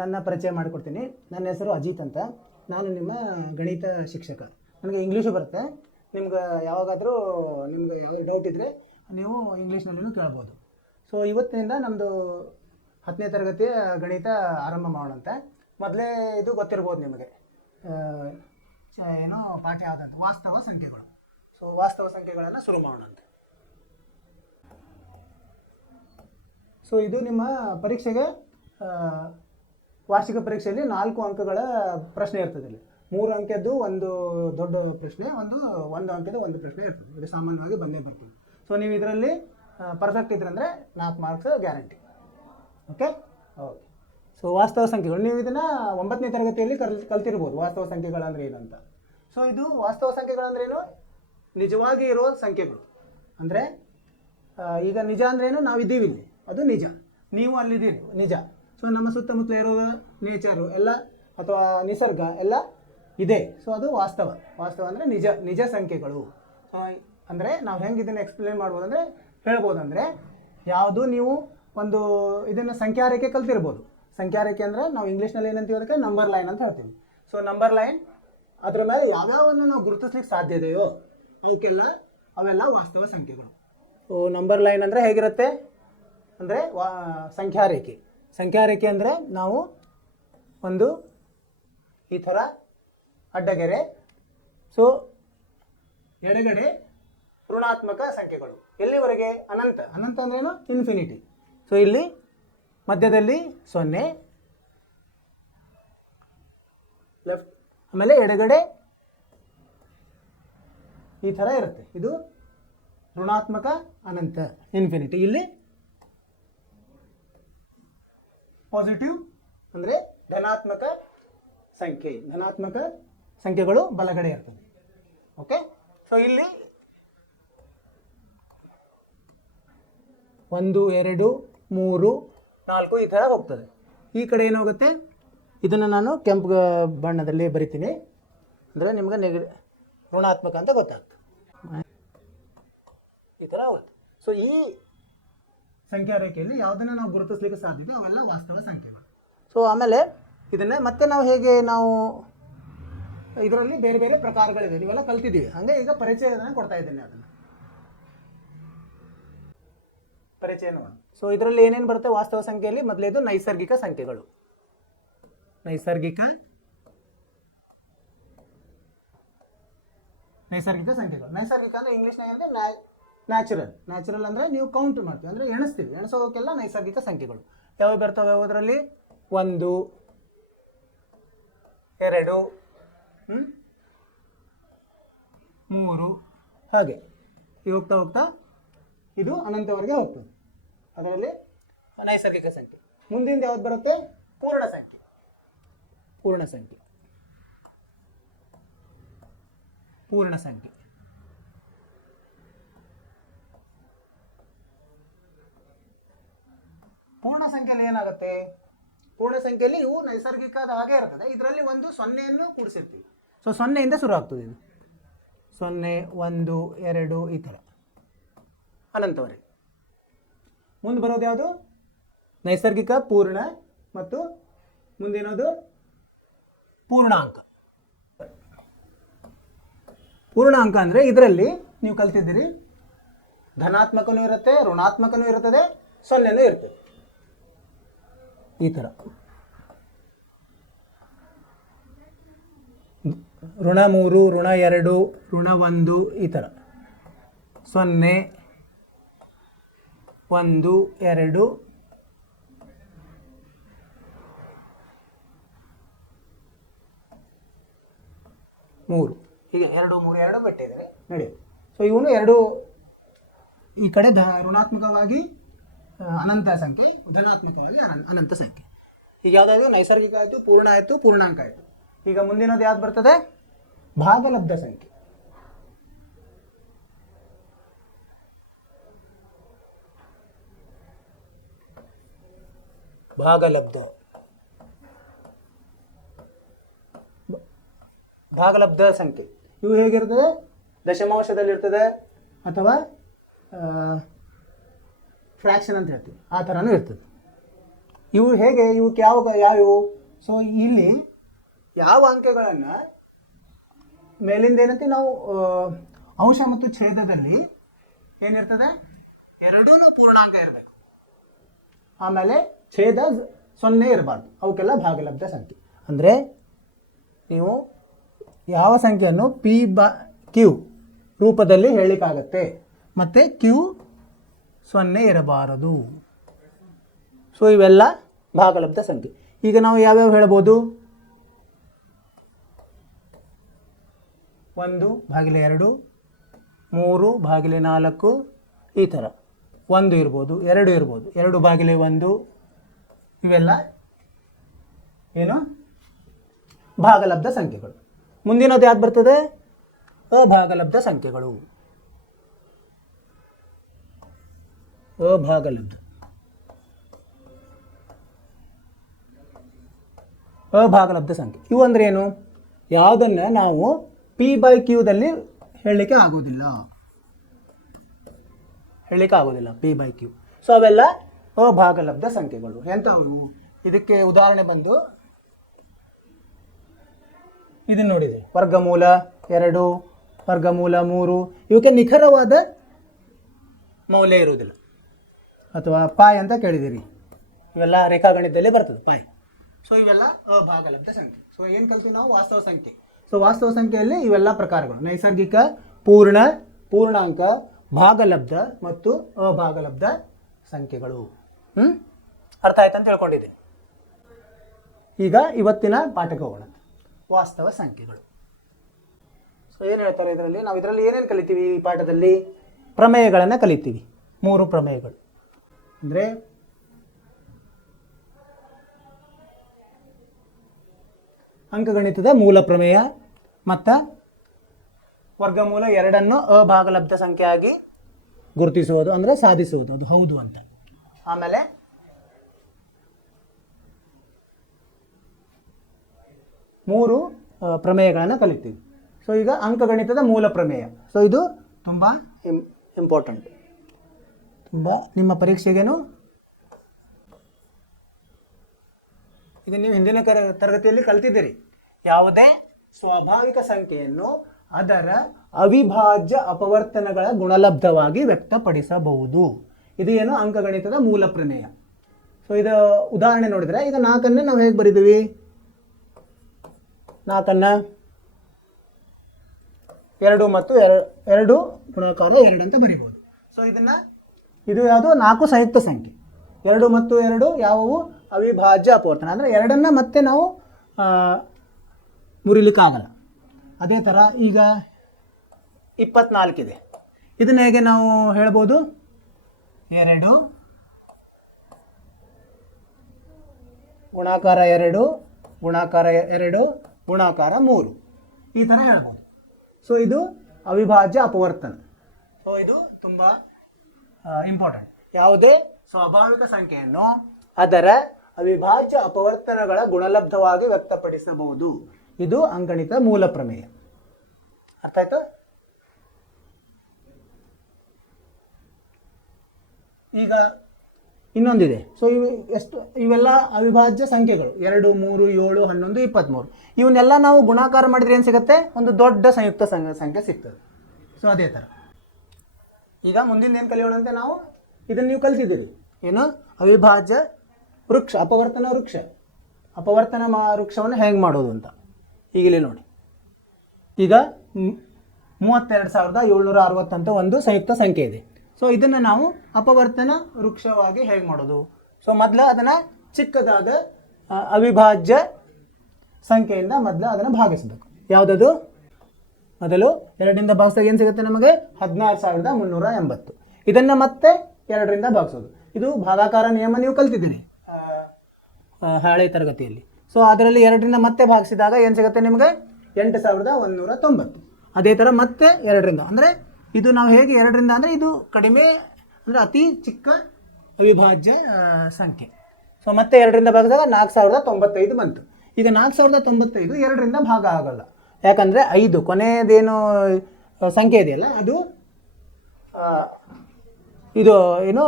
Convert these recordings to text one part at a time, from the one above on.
ನನ್ನ ಪರಿಚಯ ಮಾಡಿಕೊಡ್ತೀನಿ. ನನ್ನ ಹೆಸರು ಅಜಿತ್ ಅಂತ. ನಾನು ನಿಮ್ಮ ಗಣಿತ ಶಿಕ್ಷಕ. ನನಗೆ ಇಂಗ್ಲೀಷು ಬರುತ್ತೆ. ನಿಮ್ಗೆ ಯಾವಾಗಾದರೂ ನಿಮ್ಗೆ ಯಾವುದೇ ಡೌಟ್ ಇದ್ದರೆ ನೀವು ಇಂಗ್ಲೀಷ್ನಲ್ಲೂ ಕೇಳ್ಬೋದು. ಸೊ ಇವತ್ತಿನಿಂದ ನಮ್ಮದು 10ನೇ ತರಗತಿಯ ಗಣಿತ ಆರಂಭ ಮಾಡೋಣಂತೆ. ಮೊದಲೇ ಇದು ಗೊತ್ತಿರ್ಬೋದು ನಿಮಗೆ, ಏನೋ ಪಾಠ ಯಾವುದಾದ್ರು ವಾಸ್ತವ ಸಂಖ್ಯೆಗಳು. ಸೊ ವಾಸ್ತವ ಸಂಖ್ಯೆಗಳನ್ನು ಶುರು ಮಾಡೋಣಂತೆ. ಸೊ ಇದು ನಿಮ್ಮ ಪರೀಕ್ಷೆಗೆ ವಾರ್ಷಿಕ ಪರೀಕ್ಷೆಯಲ್ಲಿ 4 ಅಂಕಗಳ ಪ್ರಶ್ನೆ ಇರ್ತದೆ. ಇಲ್ಲಿ 3 ಅಂಕದ್ದು ಒಂದು ದೊಡ್ಡ ಪ್ರಶ್ನೆ, ಒಂದು ಅಂಕದ ಒಂದು ಪ್ರಶ್ನೆ ಇರ್ತದೆ. ಇದು ಸಾಮಾನ್ಯವಾಗಿ ಬಂದೇ ಬರ್ತೀವಿ. ಸೊ ನೀವು ಇದರಲ್ಲಿ ಪರ್ಫೆಕ್ಟ್ ಇದ್ರಂದರೆ 4 ಮಾರ್ಕ್ಸ್ ಗ್ಯಾರಂಟಿ. ಓಕೆ. ಸೊ ವಾಸ್ತವ ಸಂಖ್ಯೆಗಳು, ನೀವು ಇದನ್ನು 9ನೇ ತರಗತಿಯಲ್ಲಿ ಕಲ್ತಿರ್ಬೋದು. ವಾಸ್ತವ ಸಂಖ್ಯೆಗಳಂದ್ರೆ ಏನು ಅಂತ. ಸೊ ಇದು ವಾಸ್ತವ ಸಂಖ್ಯೆಗಳಂದ್ರೇನು? ನಿಜವಾಗಿ ಇರೋ ಸಂಖ್ಯೆಗಳು. ಅಂದರೆ ಈಗ ನಿಜ ಅಂದ್ರೇನು? ನಾವು ಇದ್ದೀವಿ ಇಲ್ಲಿ, ಅದು ನಿಜ. ನೀವು ಅಲ್ಲಿದ್ದೀರಿ, ನಿಜ. ಸೊ ನಮ್ಮ ಸುತ್ತಮುತ್ತಲ ಇರೋ ನೇಚರು ಎಲ್ಲ ಅಥವಾ ನಿಸರ್ಗ ಎಲ್ಲ ಇದೆ. ಸೊ ಅದು ವಾಸ್ತವ. ವಾಸ್ತವ ಅಂದರೆ ನಿಜ ಸಂಖ್ಯೆಗಳು. ಅಂದರೆ ನಾವು ಹೆಂಗೆ ಇದನ್ನು ಎಕ್ಸ್ಪ್ಲೇನ್ ಮಾಡ್ಬೋದು ಅಂದರೆ ಹೇಳ್ಬೋದಂದರೆ, ಯಾವುದು ನೀವು ಒಂದು ಇದನ್ನು ಸಂಖ್ಯಾರೇಖೆ ಕಲ್ತಿರ್ಬೋದು. ಸಂಖ್ಯಾರೇಖೆ ಅಂದರೆ ನಾವು ಇಂಗ್ಲೀಷ್ನಲ್ಲಿ ಏನಂತೀವಿ, ಅದಕ್ಕೆ ನಂಬರ್ ಲೈನ್ ಅಂತ ಹೇಳ್ತೀವಿ. ಸೊ ನಂಬರ್ ಲೈನ್, ಅದರ ಮೇಲೆ ಯಾವ್ಯಾವನ್ನು ನಾವು ಗುರುತಿಸ್ಲಿಕ್ಕೆ ಸಾಧ್ಯ ಇದೆಯೋ ಅದಕ್ಕೆಲ್ಲ ಅವೆಲ್ಲ ವಾಸ್ತವ ಸಂಖ್ಯೆಗಳು. ಸೊ ನಂಬರ್ ಲೈನ್ ಅಂದರೆ ಹೇಗಿರುತ್ತೆ ಅಂದರೆ ಸಂಖ್ಯಾರೇಖೆ. ಸಂಖ್ಯಾರೇಖೆ ಅಂದರೆ ನಾವು ಒಂದು ಈ ಥರ ಅಡ್ಡಗೆರೆ, ಸೊ ಎಡಗಡೆ ಋಣಾತ್ಮಕ ಸಂಖ್ಯೆಗಳು ಎಲ್ಲಿವರೆಗೆ? ಅನಂತ. ಅನಂತ ಅಂದ್ರೇನು? ಇನ್ಫಿನಿಟಿ. ಸೊ ಇಲ್ಲಿ ಮಧ್ಯದಲ್ಲಿ 0, ಲೆಫ್ಟ್, ಆಮೇಲೆ ಎಡಗಡೆ ಈ ಥರ ಇರುತ್ತೆ. ಇದು ಋಣಾತ್ಮಕ ಅನಂತ, ಇನ್ಫಿನಿಟಿ. ಇಲ್ಲಿ ಪಾಸಿಟಿವ್ ಅಂದರೆ ಧನಾತ್ಮಕ ಸಂಖ್ಯೆ. ಧನಾತ್ಮಕ ಸಂಖ್ಯೆಗಳು ಬಲಗಡೆ ಇರ್ತದೆ. ಓಕೆ. ಸೊ ಇಲ್ಲಿ 1, 2, 3, 4 ಈ ಥರ ಹೋಗ್ತದೆ. ಈ ಕಡೆ ಏನಾಗುತ್ತೆ, ಇದನ್ನು ನಾನು ಕೆಂಪು ಬಣ್ಣದಲ್ಲಿ ಬರಿತೀನಿ, ಅಂದರೆ ನಿಮ್ಗೆ ಋಣಾತ್ಮಕ ಅಂತ ಗೊತ್ತಾಗ್ತದೆ. ಈ ಥರ ಹೋಗುತ್ತೆ. ಸೊ ಈ ಸಂಖ್ಯಾ ರೇಖೆಯಲ್ಲಿ ಯಾವುದನ್ನು ನಾವು ಗುರುತಿಸ್ಲಿಕ್ಕೆ ಸಾಧ್ಯತೆ ಅವೆಲ್ಲ ವಾಸ್ತವ ಸಂಖ್ಯೆಗಳು. ಸೊ ಆಮೇಲೆ ಇದನ್ನು ಮತ್ತೆ ನಾವು ಇದರಲ್ಲಿ ಬೇರೆ ಬೇರೆ ಪ್ರಕಾರಗಳಿವೆ, ನೀವೆಲ್ಲ ಕಲ್ತಿದ್ದೀವಿ. ಹಾಗೆ ಈಗ ಪರಿಚಯವನ್ನು ಕೊಡ್ತಾ ಇದ್ದೇನೆ, ಅದನ್ನು ಪರಿಚಯ ನೋಡೋಣ. ಸೊ ಇದರಲ್ಲಿ ಏನೇನು ಬರುತ್ತೆ ವಾಸ್ತವ ಸಂಖ್ಯೆಯಲ್ಲಿ? ಮೊದಲೇದು ನೈಸರ್ಗಿಕ ಸಂಖ್ಯೆಗಳು. ನೈಸರ್ಗಿಕ ಸಂಖ್ಯೆಗಳು. ನೈಸರ್ಗಿಕ ಅಂದರೆ ಇಂಗ್ಲೀಷ್ನಾಗ ಅಂದರೆ ನ್ಯಾಚುರಲ್. ನ್ಯಾಚುರಲ್ ಅಂದರೆ ನೀವು ಕೌಂಟ್ ಮಾಡ್ತೀವಿ, ಅಂದರೆ ಎಣಿಸ್ತೀವಿ. ಎಣಿಸೋಕೆಲ್ಲ ನೈಸರ್ಗಿಕ ಸಂಖ್ಯೆಗಳು. ಯಾವ ಬರ್ತವೆ ಯಾವುದರಲ್ಲಿ? 1, 2, 3 ಹಾಗೆ ಈ ಹೋಗ್ತಾ ಹೋಗ್ತಾ ಇದು ಅನಂತವರೆಗೆ ಹೋಗ್ತದೆ. ಅದರಲ್ಲಿ ನೈಸರ್ಗಿಕ ಸಂಖ್ಯೆ. ಮುಂದಿಂದ ಯಾವ್ದು ಬರುತ್ತೆ? ಪೂರ್ಣ ಸಂಖ್ಯೆ. ಪೂರ್ಣ ಸಂಖ್ಯೆ ಪೂರ್ಣ ಸಂಖ್ಯೆಯಲ್ಲಿ ಏನಾಗುತ್ತೆ? ಪೂರ್ಣ ಸಂಖ್ಯೆಯಲ್ಲಿ ಇವು ನೈಸರ್ಗಿಕದ ಹಾಗೆ ಇರ್ತದೆ. ಇದರಲ್ಲಿ ಒಂದು 0ಯನ್ನು ಕೂಡಿಸಿರ್ತೀವಿ. ಸೊ 0ಇಂದ ಶುರು ಆಗ್ತದೆ. ಇದು 0, 1, 2 ಈ ಥರ ಅನಂತವರೆಗೆ. ಮುಂದೆ ಬರೋದು ಯಾವುದು? ನೈಸರ್ಗಿಕ ಪೂರ್ಣ ಮತ್ತು ಮುಂದಿನದು ಪೂರ್ಣಾಂಕ. ಪೂರ್ಣಾಂಕ ಅಂದರೆ ಇದರಲ್ಲಿ ನೀವು ಕಲ್ತಿದ್ದೀರಿ, ಧನಾತ್ಮಕನೂ ಇರುತ್ತೆ, ಋಣಾತ್ಮಕನೂ ಇರ್ತದೆ, 0ನೂ ಇರ್ತದೆ. ಈ ಥರ -3, -2, -1 ಈ ಥರ 0, 1, 2 3 ಹೀಗೆ 2, 3, 2 ಬಿಟ್ಟಿದ್ದಾರೆ ನಡೆಯುತ್ತೆ. ಸೊ ಇವನು 2 ಈ ಕಡೆ ಋಣಾತ್ಮಕವಾಗಿ ಅನಂತ ಸಂಖ್ಯೆ, ಧನಾತ್ಮಕವಾಗಿ ಅನಂತ ಸಂಖ್ಯೆ. ಈಗ ಯಾವುದಾದ್ರು ನೈಸರ್ಗಿಕ ಆಯಿತು, ಪೂರ್ಣ ಆಯಿತು, ಪೂರ್ಣಾಂಕ ಆಯಿತು. ಈಗ ಮುಂದಿನದು ಯಾವ್ದು ಬರ್ತದೆ? ಭಾಗಲಬ್ಧ ಸಂಖ್ಯೆ. ಭಾಗಲಬ್ಧ ಸಂಖ್ಯೆ ಇವು ಹೇಗಿರ್ತದೆ? ದಶಮಾಂಶದಲ್ಲಿರ್ತದೆ ಅಥವಾ ಫ್ರ್ಯಾಕ್ಷನ್ ಅಂತ ಹೇಳ್ತೀವಿ, ಆ ಥರನೂ ಇರ್ತದೆ. ಇವು ಹೇಗೆ, ಇವಕ್ಕೆ ಯಾವ್ಯಾವು? ಸೊ ಇಲ್ಲಿ ಯಾವ ಅಂಕೆಗಳನ್ನು ಮೇಲಿಂದ ಏನಂತೆ ನಾವು ಅಂಶ ಮತ್ತು ಛೇದದಲ್ಲಿ ಏನಿರ್ತದೆ, ಎರಡೂ ಪೂರ್ಣಾಂಕ ಇರಬೇಕು. ಆಮೇಲೆ ಛೇದ 0 ಇರಬಾರ್ದು, ಅವಕ್ಕೆಲ್ಲ ಭಾಗಲಬ್ಧ ಸಂಖ್ಯೆ. ಅಂದರೆ ನೀವು ಯಾವ ಸಂಖ್ಯೆಯನ್ನು P/Q ರೂಪದಲ್ಲಿ ಹೇಳಲಿಕ್ಕಾಗತ್ತೆ, ಮತ್ತು Q 0 ಇರಬಾರದು. ಸೊ ಇವೆಲ್ಲ ಭಾಗಲಬ್ಧ ಸಂಖ್ಯೆ. ಈಗ ನಾವು ಯಾವ್ಯಾವ ಹೇಳ್ಬೋದು? 1/2, 3/4 ಈ ಥರ. 1 ಇರ್ಬೋದು, 2 ಇರ್ಬೋದು, 2/1. ಇವೆಲ್ಲ ಏನು ಭಾಗಲಬ್ಧ ಸಂಖ್ಯೆಗಳು. ಮುಂದಿನದು ಯಾವ್ದು ಬರ್ತದೆ? ಅಭಾಗಲಬ್ಧ ಸಂಖ್ಯೆಗಳು. ಅಭಾಗಲಬ್ಧ ಸಂಖ್ಯೆ ಇವು ಅಂದ್ರೆ ಏನು? ಯಾವುದನ್ನು ನಾವು P/Qದಲ್ಲಿ ಹೇಳಲಿಕ್ಕೆ ಆಗೋದಿಲ್ಲ, P/Q. ಸೊ ಅವೆಲ್ಲ ಅಭಾಗಲಬ್ಧ ಸಂಖ್ಯೆಗಳು. ಎಂಥವು? ಇದಕ್ಕೆ ಉದಾಹರಣೆ ಬಂದು ಇದನ್ನು ನೋಡಿದೆ, ವರ್ಗಮೂಲ 2, ವರ್ಗಮೂಲ 3. ಇವಕ್ಕೆ ನಿಖರವಾದ ಮೌಲ್ಯ ಇರುವುದಿಲ್ಲ. ಅಥವಾ ಪಾಯ್ ಅಂತ ಕೇಳಿದಿರಿ, ಇವೆಲ್ಲ ರೇಖಾಗಣಿತದಲ್ಲಿ ಬರ್ತದೆ ಪಾಯ್. ಸೊ ಇವೆಲ್ಲ ಅಭಾಗಲಬ್ಧ ಸಂಖ್ಯೆ. ಸೊ ಏನು ಕಲ್ತೀವಿ ನಾವು? ವಾಸ್ತವ ಸಂಖ್ಯೆ. ಸೊ ವಾಸ್ತವ ಸಂಖ್ಯೆಯಲ್ಲಿ ಇವೆಲ್ಲ ಪ್ರಕಾರಗಳು: ನೈಸರ್ಗಿಕ, ಪೂರ್ಣಾಂಕ, ಭಾಗಲಬ್ಧ ಮತ್ತು ಅಭಾಗಲಬ್ಧ ಸಂಖ್ಯೆಗಳು. ಅರ್ಥ ಆಯ್ತು ಅಂತ ತಿಳ್ಕೊಂಡಿದ್ದೀನಿ. ಈಗ ಇವತ್ತಿನ ಪಾಠಕ್ಕೆ ಹೋಗೋಣ, ವಾಸ್ತವ ಸಂಖ್ಯೆಗಳು. ಸೊ ಏನು ಹೇಳ್ತಾರೆ ಇದರಲ್ಲಿ? ನಾವು ಇದರಲ್ಲಿ ಏನೇನು ಕಲಿತೀವಿ ಈ ಪಾಠದಲ್ಲಿ? ಪ್ರಮೇಯಗಳನ್ನು ಕಲಿತೀವಿ. 3 ಪ್ರಮೇಯಗಳು ಅಂದರೆ ಅಂಕಗಣಿತದ ಮೂಲ ಪ್ರಮೇಯ, ಮತ್ತು ವರ್ಗಮೂಲ 2 ಅಭಾಗಲಬ್ಧ ಸಂಖ್ಯೆಯಾಗಿ ಗುರುತಿಸುವುದು, ಅಂದರೆ ಸಾಧಿಸುವುದು, ಅದು ಹೌದು ಅಂತ. ಆಮೇಲೆ ಮೂರು ಪ್ರಮೇಯಗಳನ್ನು ಕಲಿತೀವಿ. ಸೊ ಈಗ ಅಂಕಗಣಿತದ ಮೂಲ ಪ್ರಮೇಯ. ಸೊ ಇದು ತುಂಬ ಇಂಪಾರ್ಟೆಂಟ್, ತುಂಬ ನಿಮ್ಮ ಪರೀಕ್ಷೆಗೇನು. ಈಗ ನೀವು ಹಿಂದಿನ ತರಗತಿಯಲ್ಲಿ ಕಲ್ತಿದ್ದೀರಿ, ಯಾವುದೇ ಸ್ವಾಭಾವಿಕ ಸಂಖ್ಯೆಯನ್ನು ಅದರ ಅವಿಭಾಜ್ಯ ಅಪವರ್ತನಗಳ ಗುಣಲಬ್ಧವಾಗಿ ವ್ಯಕ್ತಪಡಿಸಬಹುದು. ಇದು ಏನು? ಅಂಕಗಣಿತದ ಮೂಲ ಪ್ರಮೇಯ. ಸೊ ಇದು ಉದಾಹರಣೆ ನೋಡಿದರೆ, ಈಗ 4 ನಾವು ಹೇಗೆ ಬರೀತೀವಿ? 4 2 ಮತ್ತು 2 ಗುಣಾಕಾರ 2 ಅಂತ ಬರಿಬೋದು. ಸೊ ಇದು ಯಾವುದು? 4 ಸಂಯುಕ್ತ ಸಂಖ್ಯೆ. 2 ಮತ್ತು 2 ಯಾವುವು? ಅವಿಭಾಜ್ಯ ಅಪವರ್ತನ. ಅಂದರೆ 2 ಮತ್ತೆ ನಾವು ಮುರಿಲಿಕ್ಕಾಗಲ್ಲ. ಅದೇ ಥರ ಈಗ 24 ಇದೆ. ಇದನ್ನ ಹೇಗೆ ನಾವು ಹೇಳ್ಬೋದು? 2 ಗುಣಾಕಾರ 2 ಗುಣಾಕಾರ 2 ಗುಣಾಕಾರ 3 ಈ ಥರ ಹೇಳ್ಬೋದು. ಸೊ ಇದು ಅವಿಭಾಜ್ಯ ಅಪವರ್ತನ. ಸೊ ಇದು ತುಂಬ ಇಂಪಾರ್ಟೆಂಟ್. ಯಾವುದೇ ಸ್ವಾಭಾವಿಕ ಸಂಖ್ಯೆಯನ್ನು ಅದರ ಅವಿಭಾಜ್ಯ ಅಪವರ್ತನಗಳ ಗುಣಲಬ್ಧವಾಗಿ ವ್ಯಕ್ತಪಡಿಸಬಹುದು. ಇದು ಅಂಕಗಣಿತ ಮೂಲ ಪ್ರಮೇಯ. ಅರ್ಥ ಆಯ್ತು? ಈಗ ಇನ್ನೊಂದಿದೆ. ಸೊ ಇವೆಲ್ಲ ಅವಿಭಾಜ್ಯ ಸಂಖ್ಯೆಗಳು 2, 3, 7, 11, 23. ಇವನ್ನೆಲ್ಲ ನಾವು ಗುಣಾಕಾರ ಮಾಡಿದ್ರೆ ಏನು ಸಿಗುತ್ತೆ? ಒಂದು ದೊಡ್ಡ ಸಂಯುಕ್ತ ಸಂಖ್ಯೆ ಸಿಗ್ತದೆ. ಸೊ ಅದೇ ಥರ ಈಗ ಮುಂದಿನ ಏನು ಕಲಿಯೋಣ ಅಂತ ನಾವು ಇದನ್ನು ನೀವು ಕಲಿತಿದ್ದೀರಿ. ಏನು? ಅವಿಭಾಜ್ಯ ವೃಕ್ಷ, ಅಪವರ್ತನ ವೃಕ್ಷವನ್ನು ಹೇಗೆ ಮಾಡೋದು ಅಂತ. ಈಗ ಇಲ್ಲಿ ನೋಡಿ, ಈಗ 32,760 ಅಂತ ಒಂದು ಸಂಯುಕ್ತ ಸಂಖ್ಯೆ ಇದೆ. ಸೊ ಇದನ್ನು ನಾವು ಅಪವರ್ತನ ವೃಕ್ಷವಾಗಿ ಹೇಗೆ ಮಾಡೋದು? ಸೊ ಮೊದಲು ಅದನ್ನು ಚಿಕ್ಕದಾದ ಅವಿಭಾಜ್ಯ ಸಂಖ್ಯೆಯಿಂದ ಮೊದಲು ಅದನ್ನು ಭಾಗಿಸಬೇಕು. ಯಾವುದದು? ಮೊದಲು 2ರಿಂದ ಭಾಗಿಸಿದಾಗ ಏನು ಸಿಗುತ್ತೆ ನಮಗೆ? 16,380. ಇದನ್ನು ಮತ್ತೆ 2ರಿಂದ ಭಾಗಿಸೋದು. ಇದು ಭಾಗಾಕಾರ ನಿಯಮ ನೀವು ಕಲ್ತಿದ್ದೀರಿ ಹಳೆ ತರಗತಿಯಲ್ಲಿ. ಸೊ ಅದರಲ್ಲಿ 2ರಿಂದ ಮತ್ತೆ ಭಾಗಿಸಿದಾಗ ಏನು ಸಿಗುತ್ತೆ ನಿಮಗೆ? 8,190. ಅದೇ ಥರ ಮತ್ತೆ 2ರಿಂದ, ಅಂದರೆ ಇದು ನಾವು ಹೇಗೆ 2ರಿಂದ ಅಂದರೆ ಇದು ಕಡಿಮೆ, ಅಂದರೆ ಅತಿ ಚಿಕ್ಕ ಅವಿಭಾಜ್ಯ ಸಂಖ್ಯೆ. ಸೊ ಮತ್ತೆ 2ರಿಂದ ಭಾಗಿಸಿದಾಗ 4,095 ಬಂತು. ಈಗ 4,095 2ರಿಂದ ಭಾಗ ಆಗಲ್ಲ. ಯಾಕಂದರೆ 5 ಕೊನೆಯದೇನು ಸಂಖ್ಯೆ ಇದೆಯಲ್ಲ, ಅದು ಇದು ಏನು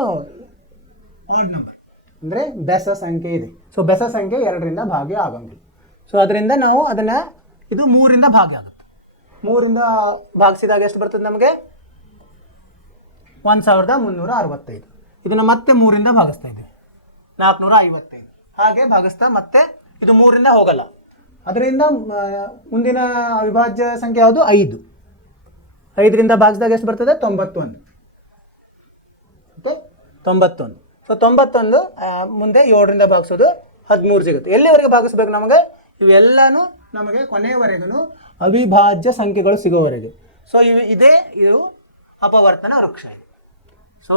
ಆಡ್ ನಂಬರ್. ಅಂದರೆ ಬೆಸ ಸಂಖ್ಯೆ ಇದೆ. ಸೊ ಬೆಸ ಸಂಖ್ಯೆ 2ರಿಂದ ಭಾಗಿ ಆಗೋಂಗಿಲ್ಲ. ಸೊ ಅದರಿಂದ ನಾವು ಅದನ್ನು ಇದು 3ರಿಂದ ಭಾಗಿ ಆಗುತ್ತೆ. 3ರಿಂದ ಭಾಗಿಸಿದಾಗ ಎಷ್ಟು ಬರ್ತದೆ ನಮಗೆ? 1365. ಇದನ್ನು ಮತ್ತೆ 3ರಿಂದ ಭಾಗಿಸ್ತಾ ಇದ್ದೀವಿ, 455. ಹಾಗೆ ಭಾಗಿಸ್ತಾ ಮತ್ತೆ ಇದು 3ರಿಂದ ಹೋಗಲ್ಲ. ಅದರಿಂದ ಮುಂದಿನ ಅವಿಭಾಜ್ಯ ಸಂಖ್ಯೆ ಯಾವುದು? 5. 5ರಿಂದ ಭಾಗಿಸಿದಾಗ ಎಷ್ಟು ಬರ್ತದೆ? 91. ಓಕೆ, 91. ಸೊ 91 ಮುಂದೆ 7ರಿಂದ ಭಾಗಿಸೋದು 13 ಸಿಗುತ್ತೆ. ಎಲ್ಲಿವರೆಗೆ ಭಾಗಿಸ್ಬೇಕು ನಮಗೆ? ಇವೆಲ್ಲನೂ ನಮಗೆ ಕೊನೆಯವರೆಗೂ ಅವಿಭಾಜ್ಯ ಸಂಖ್ಯೆಗಳು ಸಿಗೋವರೆಗೆ. ಸೊ ಇದು ಅಪವರ್ತನ ವೃಕ್ಷ. ಸೊ